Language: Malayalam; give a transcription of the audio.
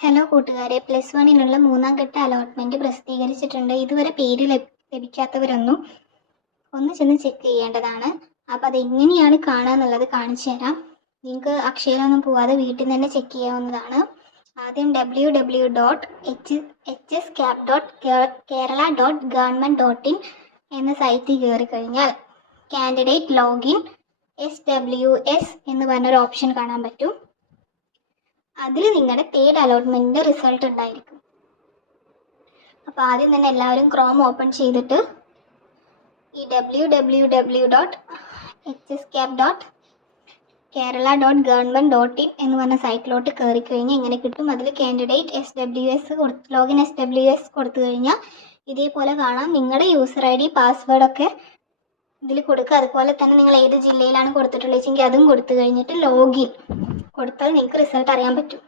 ഹലോ കൂട്ടുകാരെ, പ്ലസ് വണ്ണിനുള്ള 3ാം ഘട്ട അലോട്ട്മെൻറ്റ് പ്രസിദ്ധീകരിച്ചിട്ടുണ്ട്. ഇതുവരെ പേര് ലഭിക്കാത്തവരൊന്നും ഒന്ന് ചെന്ന് ചെക്ക് ചെയ്യേണ്ടതാണ്. അപ്പോൾ അതെങ്ങനെയാണ് കാണുക എന്നുള്ളത് കാണിച്ചു തരാം. നിങ്ങൾക്ക് അക്ഷയയിലൊന്നും പോവാതെ വീട്ടിൽ നിന്ന് തന്നെ ചെക്ക് ചെയ്യാവുന്നതാണ്. ആദ്യം www.hscap.kerala.government.in എന്ന സൈറ്റിൽ കയറി കഴിഞ്ഞാൽ കാൻഡിഡേറ്റ് ലോഗിൻ SWS എന്ന് പറഞ്ഞൊരു ഓപ്ഷൻ കാണാൻ പറ്റും. അതിൽ നിങ്ങളുടെ 3rd അലോട്ട്മെൻറ്റിൻ്റെ റിസൾട്ട് ഉണ്ടായിരിക്കും. അപ്പോൾ ആദ്യം തന്നെ എല്ലാവരും ക്രോം ഓപ്പൺ ചെയ്തിട്ട് ഈ www.hscap.kerala.government.in എന്ന് പറഞ്ഞ സൈറ്റിലോട്ട് കയറി കഴിഞ്ഞാൽ ഇങ്ങനെ കിട്ടും. അതിൽ കാൻഡിഡേറ്റ് ലോഗിൻ SWS കൊടുത്തു കഴിഞ്ഞാൽ ഇതേപോലെ കാണാം. നിങ്ങളുടെ യൂസർ ID പാസ്വേഡൊക്കെ ഇതിൽ കൊടുക്കുക. അതുപോലെ തന്നെ നിങ്ങൾ ഏത് ജില്ലയിലാണ് കൊടുത്തിട്ടുള്ളതെങ്കിൽ അതും കൊടുത്തു കഴിഞ്ഞിട്ട് ലോഗിൻ കൊടുത്താൽ നിങ്ങൾക്ക് റിസൾട്ട് അറിയാൻ പറ്റും.